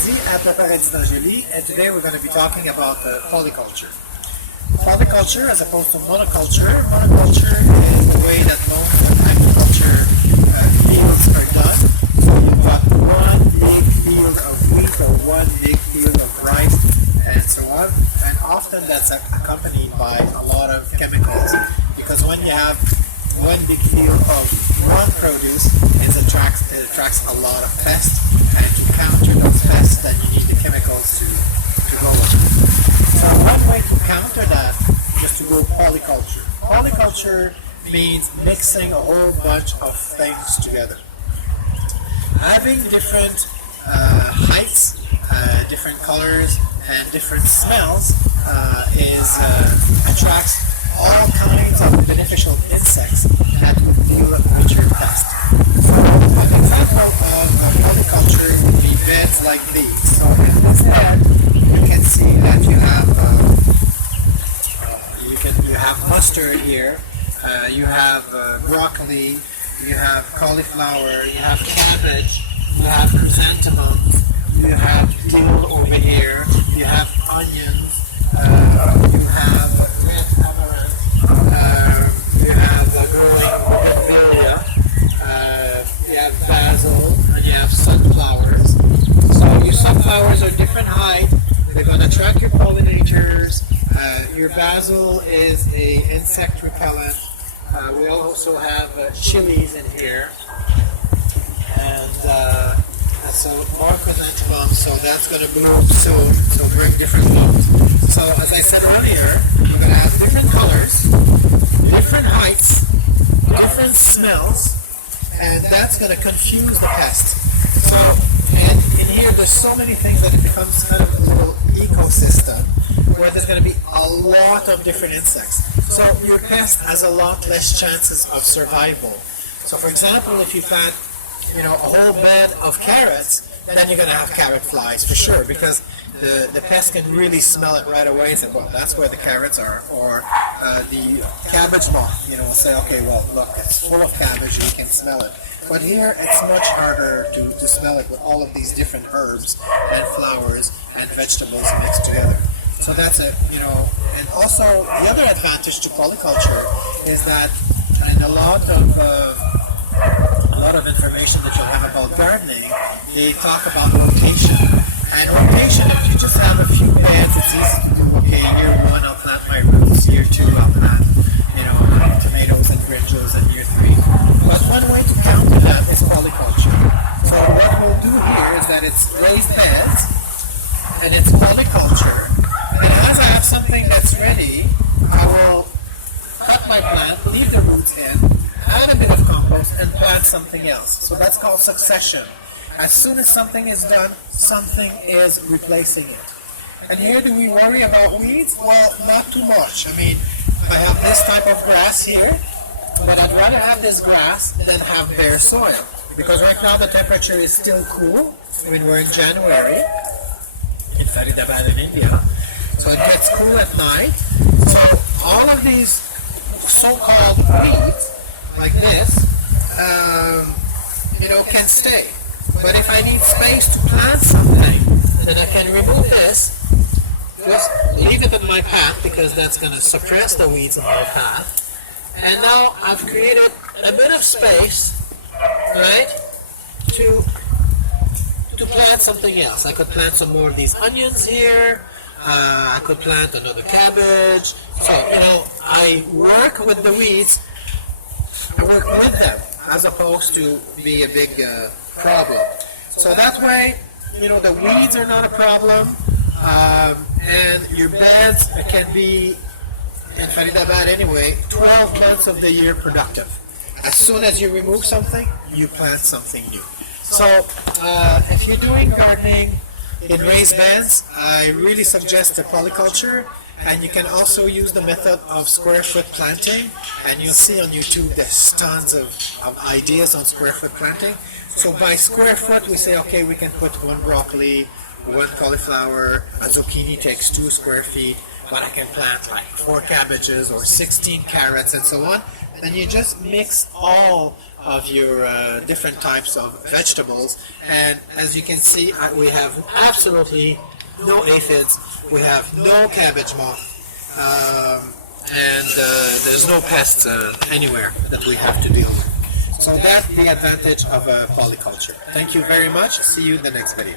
Freddy at the Paradis d'Angély, and today we're going to be talking about polyculture. Polyculture as opposed to monoculture. Monoculture is the way that most agriculture fields are done. So you've got one big field of wheat or one big field of rice and so on. And often that's accompanied by a lot of chemicals, because when you have one big field of one produce, it attracts a lot of pests, and to counter those pests, then you need the chemicals to go with it. So one way to counter that is to go polyculture. Polyculture means mixing a whole bunch of things together. Having different heights, different colors, and different smells attracts all kinds of beneficial insects that will return pest. So an example of polyculture would be beds like these. So in this bed, you can see that you have mustard here, you have broccoli, you have cauliflower, you have cabbage, you have chrysanthemums, you have dill over here, you have onions, you have red amaranth, you have growing bougainvillea, you have basil, and you have sunflowers. So your sunflowers are different height, they're going to attract your pollinators. Your basil is an insect repellent. We also have chilies in here, and so more chrysanthemums, so that's going to bloom soon, so bring different blooms. So as I said earlier, we're going to have different colors, different heights, different smells, and that's going to confuse the pest. So, and in here there's so many things that it becomes kind of a little ecosystem where there's going to be a lot of different insects. So your pest has a lot less chances of survival. So for example, if you plant a whole bed of carrots, then you're going to have carrot flies for sure, because the pest can really smell it right away and say, well, that's where the carrots are. Or the cabbage moth, will say, okay, well, look, it's full of cabbage, you can smell it. But here, it's much harder to smell it with all of these different herbs and flowers and vegetables mixed together. So that's and also the other advantage to polyculture is that, and a lot of information that you'll have about gardening, they talk about rotation. And rotation, if you just have a few beds, it's easy to do. Okay, year one I'll plant my roots, year two I'll plant, tomatoes and brinjals, and year three. But one way to counter that is polyculture. So what we'll do here is that it's raised beds, and it's polyculture. And as I have something that's ready, I will cut my plant, leave the roots in, add a bit of compost, and plant something else. So that's called succession. As soon as something is done, something is replacing it. And here, do we worry about weeds? Well, not too much. I mean, I have this type of grass here, but I'd rather have this grass than have bare soil. Because right now the temperature is still cool. I mean, we're in January in Faridabad in India. So it gets cool at night. So all of these so-called weeds, like this, can stay. But if I need space to plant something, then I can remove this, just leave it in my path, because that's going to suppress the weeds in my path. And now I've created a bit of space, right, to plant something else. I could plant some more of these onions here. I could plant another cabbage. So, I work with the weeds. I work with them, as opposed to be a big problem. So that way, the weeds are not a problem, and your beds can be, in Faridabad anyway, 12 months of the year productive. As soon as you remove something, you plant something new. So if you're doing gardening in raised beds, I really suggest the polyculture, and you can also use the method of square foot planting, and you'll see on YouTube there's tons of ideas on square foot planting. So by square foot we say, okay, we can put one broccoli, one cauliflower, a zucchini takes 2 square feet, but I can plant like 4 cabbages or 16 carrots and so on. Then you just mix all of your different types of vegetables, and as you can see, we have absolutely no aphids, we have no cabbage moth, and there's no pests anywhere that we have to deal with. So that's the advantage of polyculture. Thank you very much. See you in the next video.